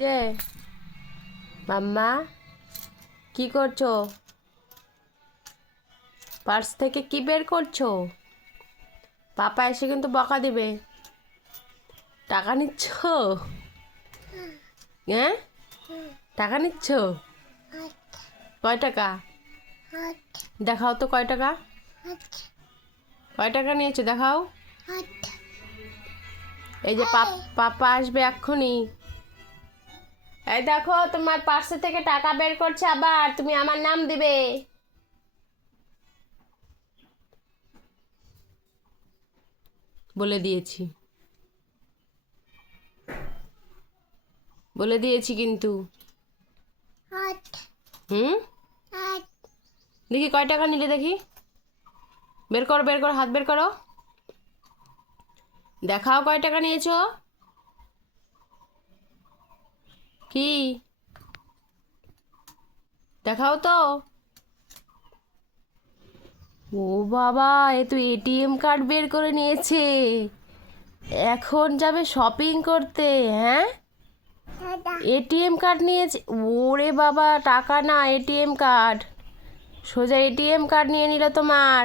যে মাম্মা কি করছো? পার্স থেকে কি বের করছো? পাপা এসে কিন্তু বকা দিবে। টাকা নিচ্ছ? হ্যাঁ, টাকা নিচ্ছ? কয় টাকা? দেখাও তো কয় টাকা। কয় টাকা নিয়েছো দেখাও। এই যে পাপা আসবে এক্ষুনি। এই দেখো, তোমার পার্সে থেকে টাকা বের করছে, আবার তুমি আমার নাম দিবে। বলে দিয়েছি, বলে দিয়েছি কিন্তু। হুম, দেখি কয় টাকা নিলে দেখি। বের করো, বের করো, হাত বের করো, দেখাও কয় টাকা নিয়েছো। কি দেখাও তো। ও বাবা, এ তো এটিএম কার্ড বের করে নিয়েছে। এখন যাবে শপিং করতে? হ্যাঁ, এটিএম কার্ড নিয়েছে। ওরে বাবা, টাকা না, এটিএম কার্ড। সোজা এটিএম কার্ড নিয়ে নিল তোমার।